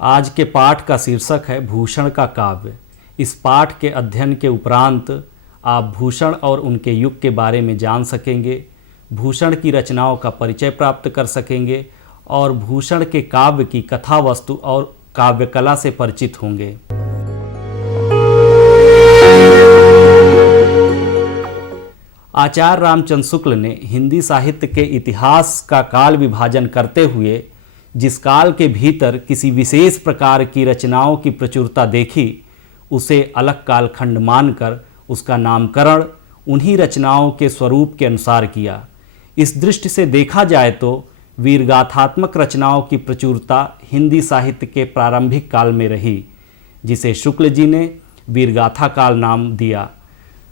आज के पाठ का शीर्षक है भूषण का काव्य। इस पाठ के अध्ययन के उपरांत आप भूषण और उनके युग के बारे में जान सकेंगे, भूषण की रचनाओं का परिचय प्राप्त कर सकेंगे और भूषण के काव्य की कथा वस्तु और काव्य कला से परिचित होंगे। आचार्य रामचंद्र शुक्ल ने हिंदी साहित्य के इतिहास का काल विभाजन करते हुए जिस काल के भीतर किसी विशेष प्रकार की रचनाओं की प्रचुरता देखी, उसे अलग कालखंड मानकर उसका नामकरण उन्हीं रचनाओं के स्वरूप के अनुसार किया। इस दृष्टि से देखा जाए तो वीरगाथात्मक रचनाओं की प्रचुरता हिंदी साहित्य के प्रारंभिक काल में रही, जिसे शुक्ल जी ने वीरगाथा काल नाम दिया।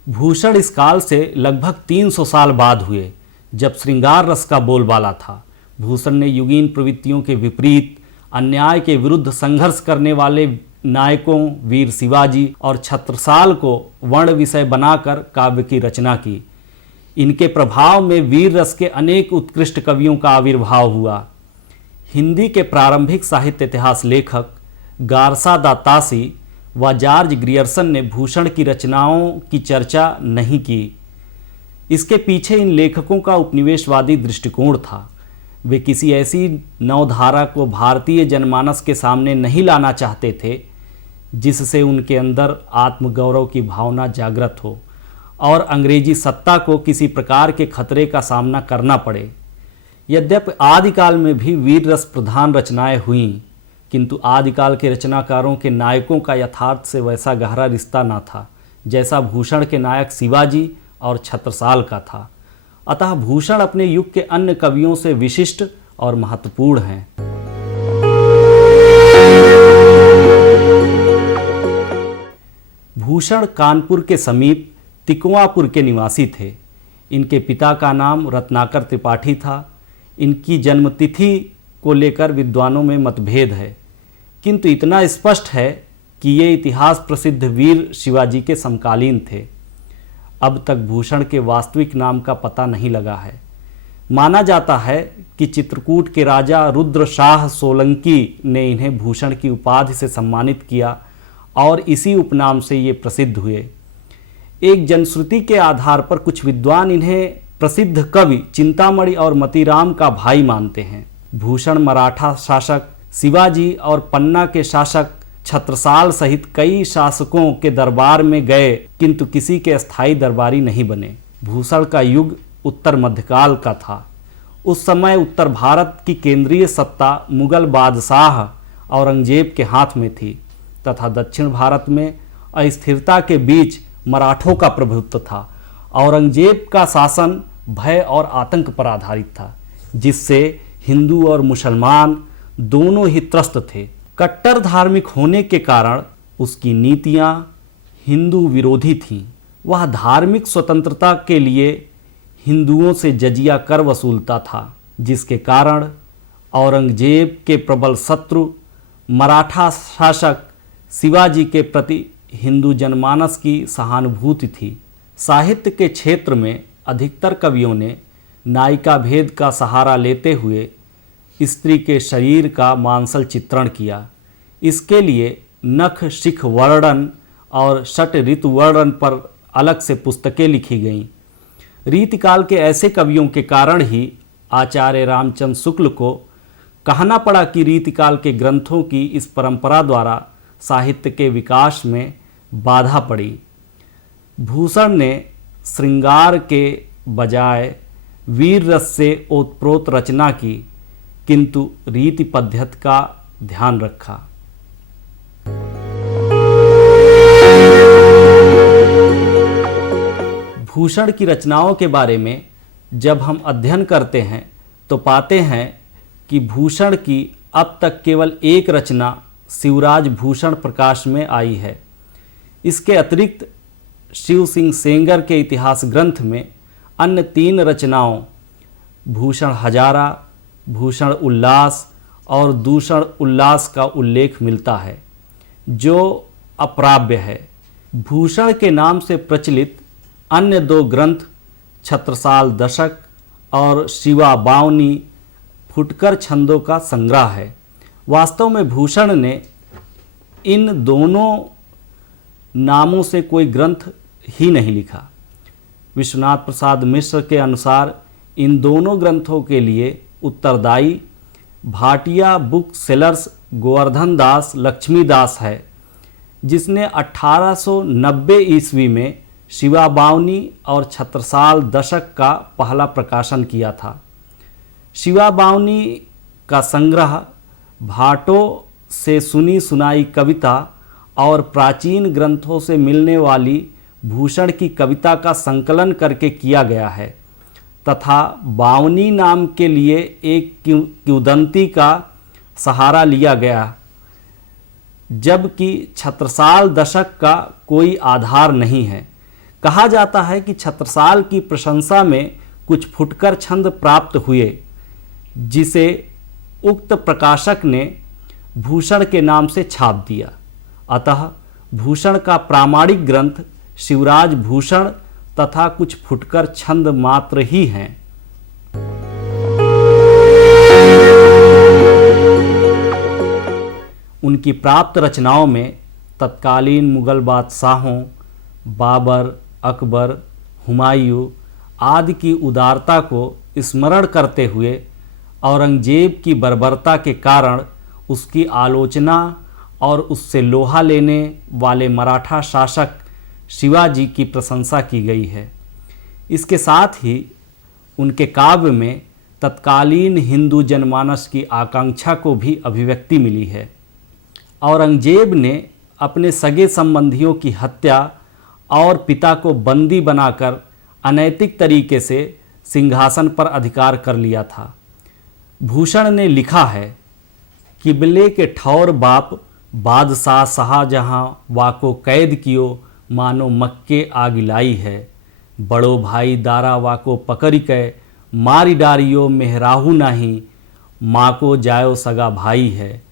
भूषण इस काल से लगभग 300 साल बाद हुए, जब श्रृंगार रस का बोलबाला था। भूषण ने युगीन प्रवृत्तियों के विपरीत अन्याय के विरुद्ध संघर्ष करने वाले नायकों वीर शिवाजी और छत्रसाल को वर्ण विषय बनाकर काव्य की रचना की। इनके प्रभाव में वीर रस के अनेक उत्कृष्ट कवियों का आविर्भाव हुआ। हिंदी के प्रारंभिक साहित्य इतिहास लेखक गारसा दा तासी व जॉर्ज ग्रियर्सन ने भूषण की रचनाओं की चर्चा नहीं की। इसके पीछे इन लेखकों का उपनिवेशवादी दृष्टिकोण था। वे किसी ऐसी नवधारा को भारतीय जनमानस के सामने नहीं लाना चाहते थे जिससे उनके अंदर आत्मगौरव की भावना जागृत हो और अंग्रेजी सत्ता को किसी प्रकार के खतरे का सामना करना पड़े। यद्यपि आदिकाल में भी वीर रस प्रधान रचनाएं हुईं, किंतु आदिकाल के रचनाकारों के नायकों का यथार्थ से वैसा गहरा रिश्ता न था जैसा भूषण के नायक शिवाजी और छत्रसाल का था। अतः भूषण अपने युग के अन्य कवियों से विशिष्ट और महत्वपूर्ण हैं। भूषण कानपुर के समीप तिकुआपुर के निवासी थे। इनके पिता का नाम रत्नाकर त्रिपाठी था। इनकी जन्मतिथि को लेकर विद्वानों में मतभेद है, किंतु इतना स्पष्ट है कि ये इतिहास प्रसिद्ध वीर शिवाजी के समकालीन थे। अब तक भूषण के वास्तविक नाम का पता नहीं लगा है। माना जाता है कि चित्रकूट के राजा रुद्र शाह सोलंकी ने इन्हें भूषण की उपाधि से सम्मानित किया और इसी उपनाम से ये प्रसिद्ध हुए। एक जनश्रुति के आधार पर कुछ विद्वान इन्हें प्रसिद्ध कवि चिंतामणि और मतीराम का भाई मानते हैं। भूषण मराठा शासक शिवाजी और पन्ना के शासक छत्रसाल सहित कई शासकों के दरबार में गए, किंतु किसी के स्थायी दरबारी नहीं बने। भूषण का युग उत्तर मध्यकाल का था। उस समय उत्तर भारत की केंद्रीय सत्ता मुगल बादशाह औरंगजेब के हाथ में थी तथा दक्षिण भारत में अस्थिरता के बीच मराठों का प्रभुत्व था। औरंगजेब का शासन भय और आतंक पर आधारित था, जिससे हिंदू और मुसलमान दोनों ही त्रस्त थे। कट्टर धार्मिक होने के कारण उसकी नीतियां हिंदू विरोधी थीं। वह धार्मिक स्वतंत्रता के लिए हिंदुओं से जजिया कर वसूलता था, जिसके कारण औरंगजेब के प्रबल शत्रु मराठा शासक शिवाजी के प्रति हिंदू जनमानस की सहानुभूति थी। साहित्य के क्षेत्र में अधिकतर कवियों ने नायिका भेद का सहारा लेते हुए स्त्री के शरीर का मांसल चित्रण किया। इसके लिए नख शिख वर्णन और षट ऋतु वर्णन पर अलग से पुस्तकें लिखी गईं। रीतिकाल के ऐसे कवियों के कारण ही आचार्य रामचंद्र शुक्ल को कहना पड़ा कि रीतिकाल के ग्रंथों की इस परंपरा द्वारा साहित्य के विकास में बाधा पड़ी। भूषण ने श्रृंगार के बजाय वीर रस से ओतप्रोत रचना की, किंतु रीति पद्धति का ध्यान रखा। भूषण की रचनाओं के बारे में जब हम अध्ययन करते हैं तो पाते हैं कि भूषण की अब तक केवल एक रचना शिवराज भूषण प्रकाश में आई है। इसके अतिरिक्त शिव सिंह सेंगर के इतिहास ग्रंथ में अन्य 3 रचनाओं भूषण हजारा, भूषण उल्लास और दूषण उल्लास का उल्लेख मिलता है, जो अप्राप्य है। भूषण के नाम से प्रचलित अन्य 2 ग्रंथ छत्रसाल दशक और शिवा बावनी फुटकर छंदों का संग्रह है। वास्तव में भूषण ने इन दोनों नामों से कोई ग्रंथ ही नहीं लिखा। विश्वनाथ प्रसाद मिश्र के अनुसार इन दोनों ग्रंथों के लिए उत्तरदायी भाटिया बुक सेलर्स गोवर्धन दास लक्ष्मीदास है, जिसने 1890 ईस्वी में शिवा बावनी और छत्रसाल दशक का पहला प्रकाशन किया था। शिवा बावनी का संग्रह भाटों से सुनी सुनाई कविता और प्राचीन ग्रंथों से मिलने वाली भूषण की कविता का संकलन करके किया गया है तथा बावनी नाम के लिए एक किंवदंती का सहारा लिया गया, जबकि छत्रसाल दशक का कोई आधार नहीं है। कहा जाता है कि छत्रसाल की प्रशंसा में कुछ फुटकर छंद प्राप्त हुए, जिसे उक्त प्रकाशक ने भूषण के नाम से छाप दिया। अतः भूषण का प्रामाणिक ग्रंथ शिवराज भूषण तथा कुछ फुटकर छंद मात्र ही हैं। उनकी प्राप्त रचनाओं में तत्कालीन मुगल बादशाहों बाबर, अकबर, हुमायूं आदि की उदारता को स्मरण करते हुए औरंगजेब की बर्बरता के कारण उसकी आलोचना और उससे लोहा लेने वाले मराठा शासक शिवाजी की प्रशंसा की गई है। इसके साथ ही उनके काव्य में तत्कालीन हिंदू जनमानस की आकांक्षा को भी अभिव्यक्ति मिली है। औरंगजेब ने अपने सगे संबंधियों की हत्या और पिता को बंदी बनाकर अनैतिक तरीके से सिंहासन पर अधिकार कर लिया था। भूषण ने लिखा है, किबले के ठौर बाप बादशाह शाहजहां वाको कैद कियो मानो मक्के आगिलाई है, बड़ो भाई दारा वाको पकड़ी कै मारी डारियो मेहराहू नाही, माँ को जायो सगा भाई है,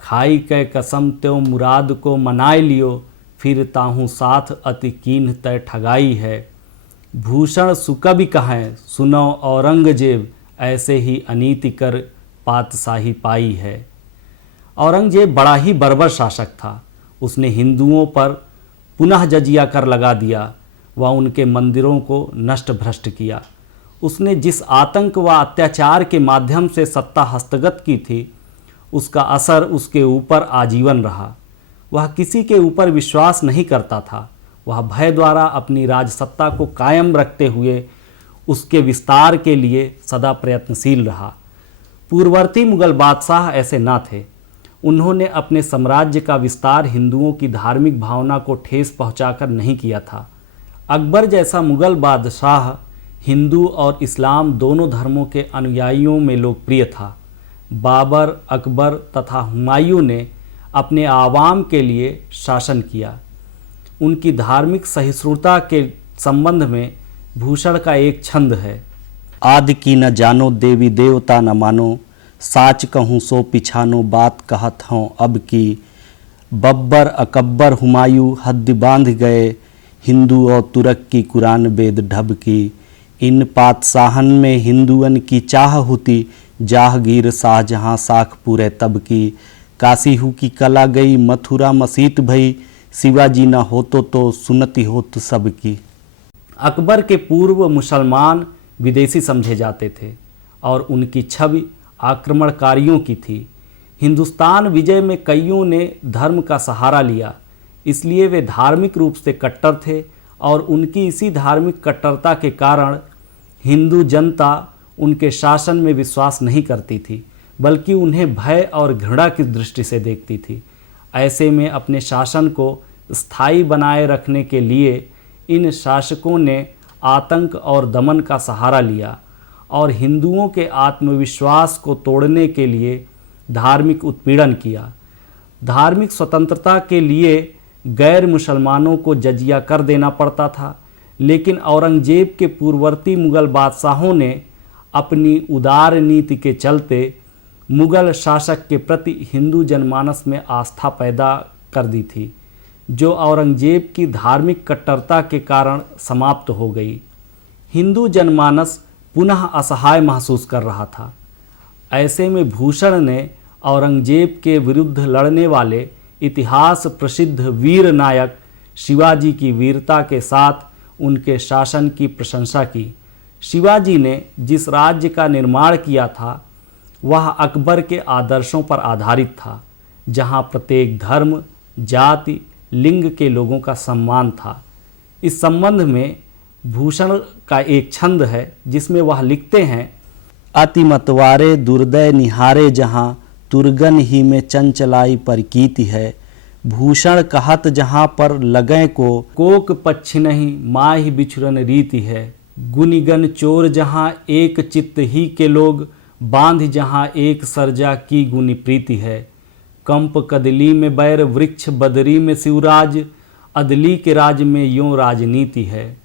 खाई कै कसम त्यों मुराद को मनाए लियो, फिर ताहू साथ अति कीन्ह तय ठगाई है, भूषण सुकवि कहें सुनो औरंगजेब, ऐसे ही अनीति कर पातशाही पाई है। औरंगजेब बड़ा ही बर्बर शासक था। उसने हिंदुओं पर पुनः जजिया कर लगा दिया व उनके मंदिरों को नष्ट भ्रष्ट किया। उसने जिस आतंक व अत्याचार के माध्यम से सत्ता हस्तगत की थी, उसका असर उसके ऊपर आजीवन रहा। वह किसी के ऊपर विश्वास नहीं करता था। वह भय द्वारा अपनी राजसत्ता को कायम रखते हुए उसके विस्तार के लिए सदा प्रयत्नशील रहा। पूर्ववर्ती मुगल बादशाह ऐसे न थे। उन्होंने अपने साम्राज्य का विस्तार हिंदुओं की धार्मिक भावना को ठेस पहुंचाकर नहीं किया था। अकबर जैसा मुगल बादशाह हिंदू और इस्लाम दोनों धर्मों के अनुयायियों में लोकप्रिय था। बाबर, अकबर तथा हुमायूं ने अपने आवाम के लिए शासन किया। उनकी धार्मिक सहिष्णुता के संबंध में भूषण का एक छंद है, आदि की न जानो देवी देवता न मानो, साच कहूँ सो पिछानो बात कहत हूँ अब की, बब्बर अकब्बर हुमायूं हद बांध गए, हिंदू और तुरक की कुरान वेद ढब की, इन पातशाहन में हिंदुअन की चाह होती, जाहगीर शाहजहां साख पूरे तब की, काशी हु की कला गई मथुरा मसीत भई, शिवाजी न होतो तो सुनती होत सब की। अकबर के पूर्व मुसलमान विदेशी समझे जाते थे और उनकी छवि आक्रमणकारियों की थी। हिंदुस्तान विजय में कईयों ने धर्म का सहारा लिया, इसलिए वे धार्मिक रूप से कट्टर थे और उनकी इसी धार्मिक कट्टरता के कारण हिंदू जनता उनके शासन में विश्वास नहीं करती थी, बल्कि उन्हें भय और घृणा की दृष्टि से देखती थी। ऐसे में अपने शासन को स्थायी बनाए रखने के लिए इन शासकों ने आतंक और दमन का सहारा लिया और हिंदुओं के आत्मविश्वास को तोड़ने के लिए धार्मिक उत्पीड़न किया। धार्मिक स्वतंत्रता के लिए गैर मुसलमानों को जजिया कर देना पड़ता था, लेकिन औरंगजेब के पूर्ववर्ती मुगल बादशाहों ने अपनी उदार नीति के चलते मुगल शासक के प्रति हिंदू जनमानस में आस्था पैदा कर दी थी, जो औरंगजेब की धार्मिक कट्टरता के कारण समाप्त हो गई। हिंदू जनमानस पुनः असहाय महसूस कर रहा था। ऐसे में भूषण ने औरंगजेब के विरुद्ध लड़ने वाले इतिहास प्रसिद्ध वीर नायक शिवाजी की वीरता के साथ उनके शासन की प्रशंसा की। शिवाजी ने जिस राज्य का निर्माण किया था वह अकबर के आदर्शों पर आधारित था, जहां प्रत्येक धर्म, जाति, लिंग के लोगों का सम्मान था। इस संबंध में भूषण का एक छंद है जिसमें वह लिखते हैं, अति मतवारे दुर्दय निहारे जहाँ, तुरगन ही में चंचलाई पर कीति है। भूषण कहत जहाँ पर लगै को, कोक पक्षी नहीं माहि बिछुरन रीति है। गुनिगन चोर जहाँ एक चित्त ही के लोग, बांध जहाँ एक सरजा की गुनि प्रीति है। कंप कदली में बैर वृक्ष बदरी में शिवराज, अदली के राज में यों राजनीति है।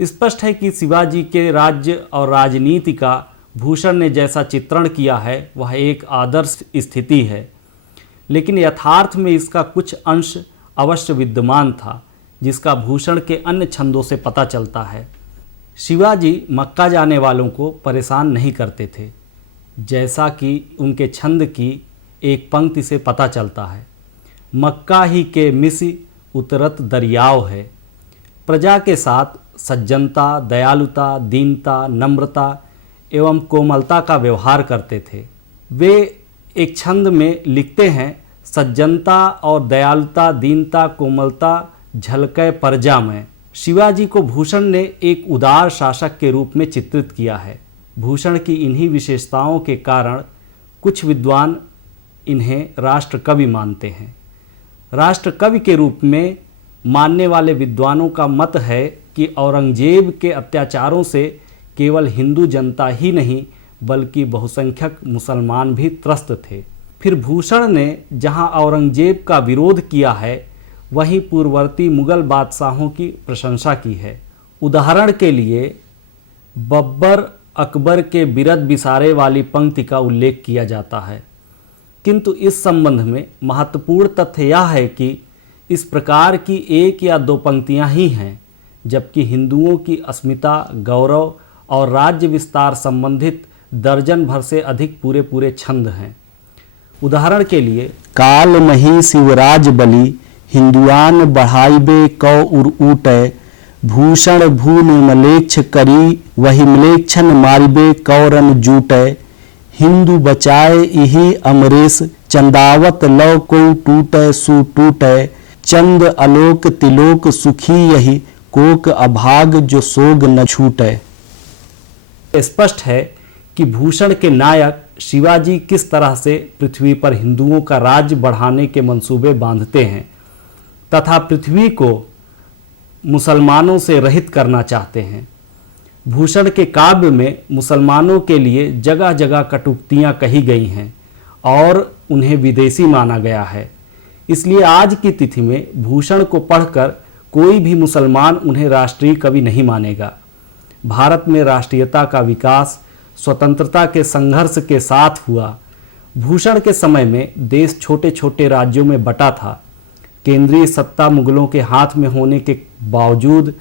स्पष्ट है कि शिवाजी के राज्य और राजनीति का भूषण ने जैसा चित्रण किया है वह एक आदर्श स्थिति है, लेकिन यथार्थ में इसका कुछ अंश अवश्य विद्यमान था जिसका भूषण के अन्य छंदों से पता चलता है। शिवाजी मक्का जाने वालों को परेशान नहीं करते थे, जैसा कि उनके छंद की एक पंक्ति से पता चलता है। मक्का ही के मिसी उतरत दरियाव है। प्रजा के साथ सज्जनता, दयालुता, दीनता, नम्रता एवं कोमलता का व्यवहार करते थे। वे एक छंद में लिखते हैं, सज्जनता और दयालुता, दीनता, कोमलता झलके प्रजा में। शिवाजी को भूषण ने एक उदार शासक के रूप में चित्रित किया है। भूषण की इन्हीं विशेषताओं के कारण कुछ विद्वान इन्हें राष्ट्र कवि मानते हैं। राष्ट्र कवि के रूप में मानने वाले विद्वानों का मत है कि औरंगजेब के अत्याचारों से केवल हिंदू जनता ही नहीं बल्कि बहुसंख्यक मुसलमान भी त्रस्त थे। फिर भूषण ने जहां औरंगजेब का विरोध किया है वहीं पूर्ववर्ती मुगल बादशाहों की प्रशंसा की है। उदाहरण के लिए बब्बर अकबर के बिरद बिसारे वाली पंक्ति का उल्लेख किया जाता है, किंतु इस संबंध में महत्वपूर्ण तथ्य यह है कि इस प्रकार की एक या दो पंक्तियां ही हैं, जबकि हिंदुओं की अस्मिता, गौरव और राज्य विस्तार संबंधित दर्जन भर से अधिक पूरे पूरे छंद हैं। उदाहरण के लिए, काल मही शिवराज बलि, हिंदुआन बढ़ाइबे कौ उर ऊटै, भूषण भू निर्मलेच्छ करी, वही मलेच्छन मारिबे कौरन जूटै, हिंदू बचाए इही अमरेश, चंदावत लव को टूटै सु टूटै, चंद आलोक तिलोक सुखी यही, कोक अभाग जो सोग न छूटै। स्पष्ट है कि भूषण के नायक शिवाजी किस तरह से पृथ्वी पर हिंदुओं का राज्य बढ़ाने के मंसूबे बांधते हैं तथा पृथ्वी को मुसलमानों से रहित करना चाहते हैं। भूषण के काव्य में मुसलमानों के लिए जगह जगह कटुक्तियां कही गई हैं और उन्हें विदेशी माना गया है। इसलिए आज की तिथि में भूषण को पढ़कर कोई भी मुसलमान उन्हें राष्ट्रीय कवि नहीं मानेगा। भारत में राष्ट्रीयता का विकास स्वतंत्रता के संघर्ष के साथ हुआ। भूषण के समय में देश छोटे छोटे राज्यों में बटा था। केंद्रीय सत्ता मुगलों के हाथ में होने के बावजूद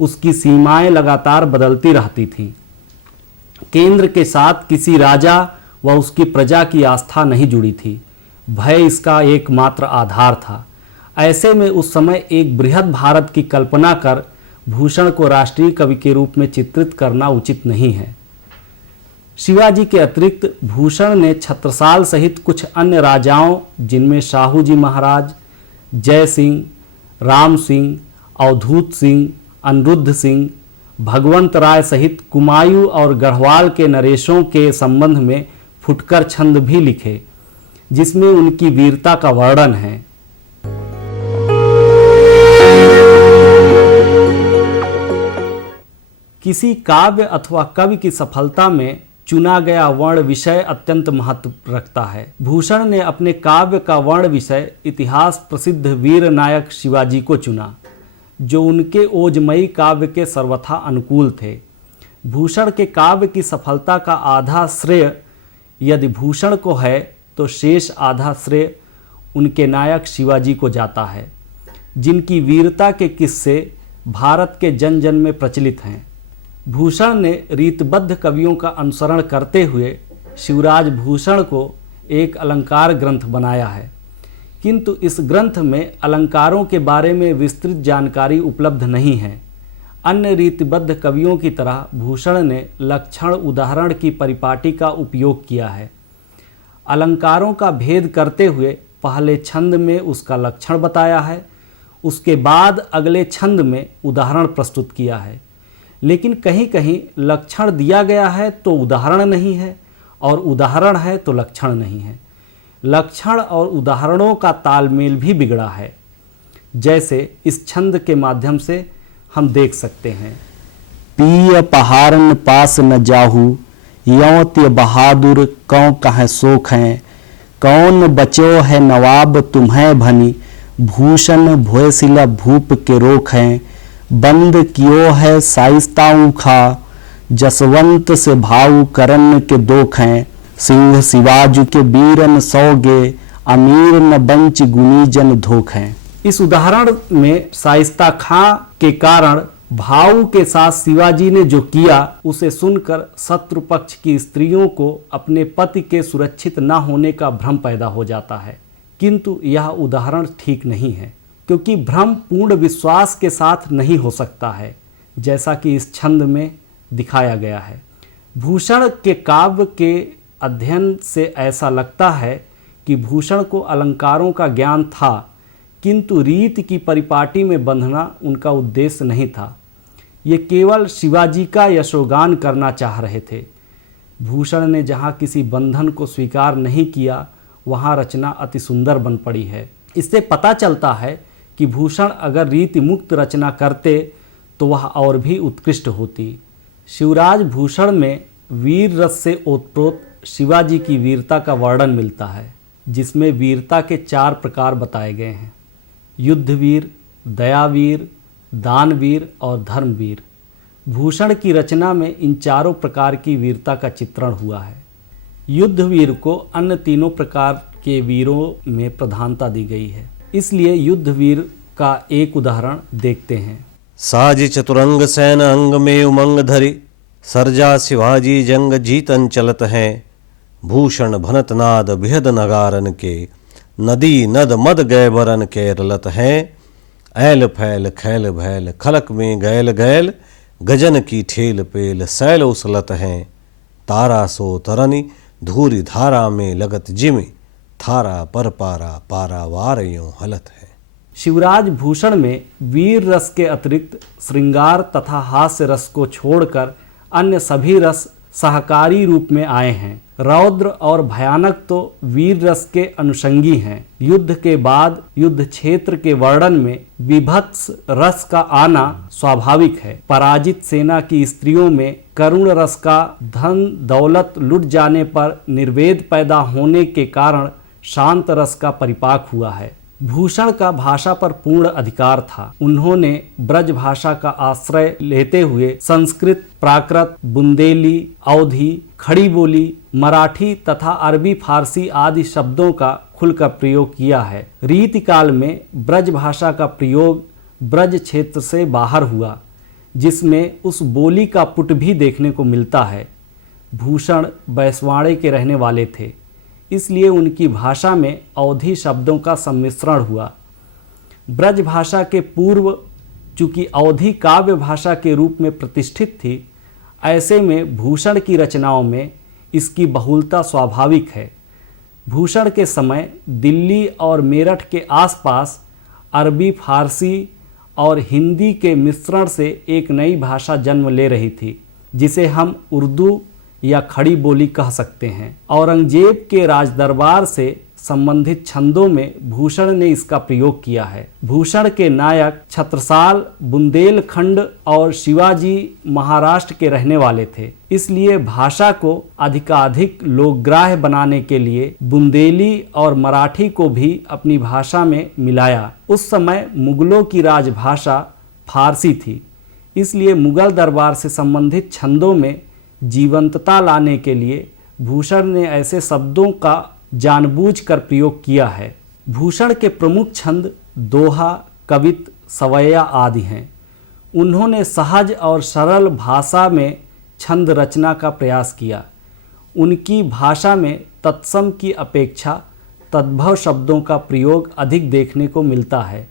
उसकी सीमाएं लगातार बदलती रहती थीं। केंद्र के साथ किसी राजा व उसकी प्रजा की आस्था नहीं जुड़ी थी। भय इसका एकमात्र आधार था। ऐसे में उस समय एक बृहद भारत की कल्पना कर भूषण को राष्ट्रीय कवि के रूप में चित्रित करना उचित नहीं है। शिवाजी के अतिरिक्त भूषण ने छत्रसाल सहित कुछ अन्य राजाओं, जिनमें शाहू जी महाराज, जय सिंह, राम सिंह, अवधूत सिंह, अनिरुद्ध सिंह, भगवंत राय सहित कुमायूं और गढ़वाल के नरेशों के संबंध में फुटकर छंद भी लिखे, जिसमें उनकी वीरता का वर्णन है। किसी काव्य अथवा कवि की सफलता में चुना गया वर्ण विषय अत्यंत महत्व रखता है। भूषण ने अपने काव्य का वर्ण विषय इतिहास प्रसिद्ध वीर नायक शिवाजी को चुना, जो उनके ओजमयी काव्य के सर्वथा अनुकूल थे। भूषण के काव्य की सफलता का आधा श्रेय यदि भूषण को है तो शेष आधा श्रेय उनके नायक शिवाजी को जाता है, जिनकी वीरता के किस्से भारत के जन जन में प्रचलित हैं। भूषण ने रीतबद्ध कवियों का अनुसरण करते हुए शिवराज भूषण को एक अलंकार ग्रंथ बनाया है, किंतु इस ग्रंथ में अलंकारों के बारे में विस्तृत जानकारी उपलब्ध नहीं है। अन्य रीतिबद्ध कवियों की तरह भूषण ने लक्षण उदाहरण की परिपाटी का उपयोग किया है। अलंकारों का भेद करते हुए पहले छंद में उसका लक्षण बताया है, उसके बाद अगले छंद में उदाहरण प्रस्तुत किया है। लेकिन कहीं कहीं लक्षण दिया गया है तो उदाहरण नहीं है, और उदाहरण है तो लक्षण नहीं है। लक्षण और उदाहरणों का तालमेल भी बिगड़ा है, जैसे इस छंद के माध्यम से हम देख सकते हैं। पिय पहाड़न पास न जाहू, यों त्य बहादुर कौं कह सोख हैं, कौन बचो है नवाब तुम्हें भनी, भूषण भोयसिला भूप के रोक हैं, बंद कियो है साइस्ताऊ खा, जसवंत से भाऊ करन के दोख हैं, सिंह शिवाजू के बीरन सौगे, अमीर न बंच गुनी जन धोख हैं। इस उदाहरण में शाइस्ता खां के कारण भाऊ के साथ शिवाजी ने जो किया उसे सुनकर शत्रु पक्ष की स्त्रियों को अपने पति के सुरक्षित न होने का भ्रम पैदा हो जाता है। किंतु यह उदाहरण ठीक नहीं है, क्योंकि भ्रम पूर्ण विश्वास के साथ नहीं हो सकता है, जैसा कि इस छंद में दिखाया गया है। भूषण के काव्य के अध्ययन से ऐसा लगता है कि भूषण को अलंकारों का ज्ञान था, किंतु रीत की परिपाटी में बंधना उनका उद्देश्य नहीं था। ये केवल शिवाजी का यशोगान करना चाह रहे थे। भूषण ने जहाँ किसी बंधन को स्वीकार नहीं किया, वहाँ रचना अति सुंदर बन पड़ी है। इससे पता चलता है कि भूषण अगर रीति मुक्त रचना करते तो वह और भी उत्कृष्ट होती। शिवराज भूषण में वीर रस से ओतप्रोत शिवाजी की वीरता का वर्णन मिलता है, जिसमें वीरता के 4 प्रकार बताए गए हैं: युद्धवीर, दयावीर, दानवीर और धर्मवीर। भूषण की रचना में इन चारों प्रकार की वीरता का चित्रण हुआ है। युद्धवीर को अन्य तीनों प्रकार के वीरों में प्रधानता दी गई है, इसलिए युद्धवीर का एक उदाहरण देखते हैं। साज चतुरंग सैन अंग में उमंग धरी, सरजा शिवाजी जंग जीतन चलत हैं, भूषण भनत नाद बेहद नगारन के, नदी नद मद गए बरन के रलत हैं, ऐल फैल खैल भैल खलक में गैल गैल, गजन की ठेल पेल सैल उसलत हैं, तारा सो तरनी धूरी धारा में लगत जिमी, थारा पर पारा पारा वार यूं हलत है। शिवराज भूषण में वीर रस के अतिरिक्त श्रृंगार तथा हास्य रस को छोड़कर अन्य सभी रस सहकारी रूप में आए हैं। रौद्र और भयानक तो वीर रस के अनुषंगी हैं। युद्ध के बाद युद्ध क्षेत्र के वर्णन में विभत्स रस का आना स्वाभाविक है। पराजित सेना की स्त्रियों में करुण रस का धन दौलत लुट जाने पर निर्वेद पैदा होने के कारण शांत रस का परिपाक हुआ है। भूषण का भाषा पर पूर्ण अधिकार था। उन्होंने ब्रज भाषा का आश्रय लेते हुए संस्कृत, प्राकृत, बुंदेली, अवधी, खड़ी बोली, मराठी तथा अरबी फारसी आदि शब्दों का खुलकर प्रयोग किया है। रीतिकाल में ब्रज भाषा का प्रयोग ब्रज क्षेत्र से बाहर हुआ, जिसमें उस बोली का पुट भी देखने को मिलता है। भूषण बैसवाड़े के रहने वाले थे, इसलिए उनकी भाषा में अवधी शब्दों का सम्मिश्रण हुआ। ब्रज भाषा के पूर्व चूंकि अवधी काव्य भाषा के रूप में प्रतिष्ठित थी, ऐसे में भूषण की रचनाओं में इसकी बहुलता स्वाभाविक है। भूषण के समय दिल्ली और मेरठ के आसपास अरबी, फारसी और हिंदी के मिश्रण से एक नई भाषा जन्म ले रही थी, जिसे हम उर्दू या खड़ी बोली कह सकते हैं। औरंगजेब के राजदरबार से संबंधित छंदों में भूषण ने इसका प्रयोग किया है। भूषण के नायक छत्रसाल बुंदेलखंड और शिवाजी महाराष्ट्र के रहने वाले थे, इसलिए भाषा को अधिकाधिक लोकग्राह्य बनाने के लिए बुंदेली और मराठी को भी अपनी भाषा में मिलाया। उस समय मुगलों की राजभाषा फारसी थी, इसलिए मुगल दरबार से संबंधित छंदों में जीवंतता लाने के लिए भूषण ने ऐसे शब्दों का जानबूझकर प्रयोग किया है। भूषण के प्रमुख छंद दोहा, कवित, सवैया आदि हैं। उन्होंने सहज और सरल भाषा में छंद रचना का प्रयास किया। उनकी भाषा में तत्सम की अपेक्षा तद्भव शब्दों का प्रयोग अधिक देखने को मिलता है।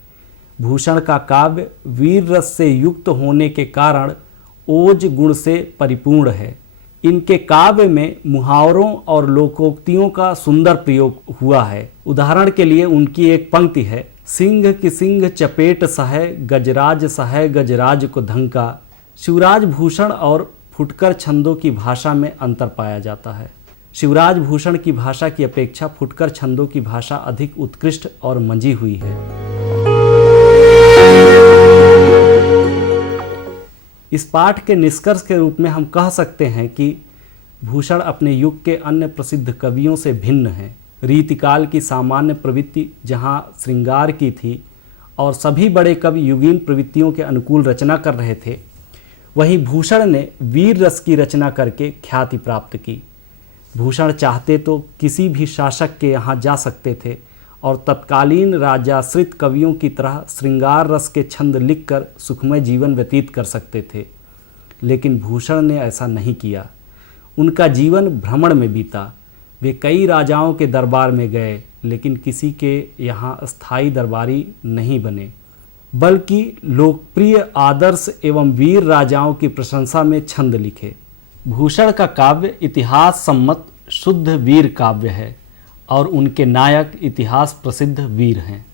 भूषण का काव्य वीर रस से युक्त होने के कारण ओज गुण से परिपूर्ण है। इनके काव्य में मुहावरों और लोकोक्तियों का सुंदर प्रयोग हुआ है। उदाहरण के लिए उनकी एक पंक्ति है, सिंह की सिंह चपेट सह गजराज को धंका। शिवराज भूषण और फुटकर छंदों की भाषा में अंतर पाया जाता है। शिवराज भूषण की भाषा की अपेक्षा फुटकर छंदों की भाषा अधिक उत्कृष्ट और मंजी हुई है। इस पाठ के निष्कर्ष के रूप में हम कह सकते हैं कि भूषण अपने युग के अन्य प्रसिद्ध कवियों से भिन्न हैं। रीतिकाल की सामान्य प्रवृत्ति जहां श्रृंगार की थी और सभी बड़े कवि युगीन प्रवृत्तियों के अनुकूल रचना कर रहे थे, वहीं भूषण ने वीर रस की रचना करके ख्याति प्राप्त की। भूषण चाहते तो किसी भी शासक के यहाँ जा सकते थे और तत्कालीन राजाश्रित कवियों की तरह श्रृंगार रस के छंद लिखकर सुखमय जीवन व्यतीत कर सकते थे, लेकिन भूषण ने ऐसा नहीं किया। उनका जीवन भ्रमण में बीता। वे कई राजाओं के दरबार में गए, लेकिन किसी के यहाँ स्थायी दरबारी नहीं बने, बल्कि लोकप्रिय आदर्श एवं वीर राजाओं की प्रशंसा में छंद लिखे। भूषण का काव्य इतिहास सम्मत शुद्ध वीर काव्य है और उनके नायक इतिहास प्रसिद्ध वीर हैं।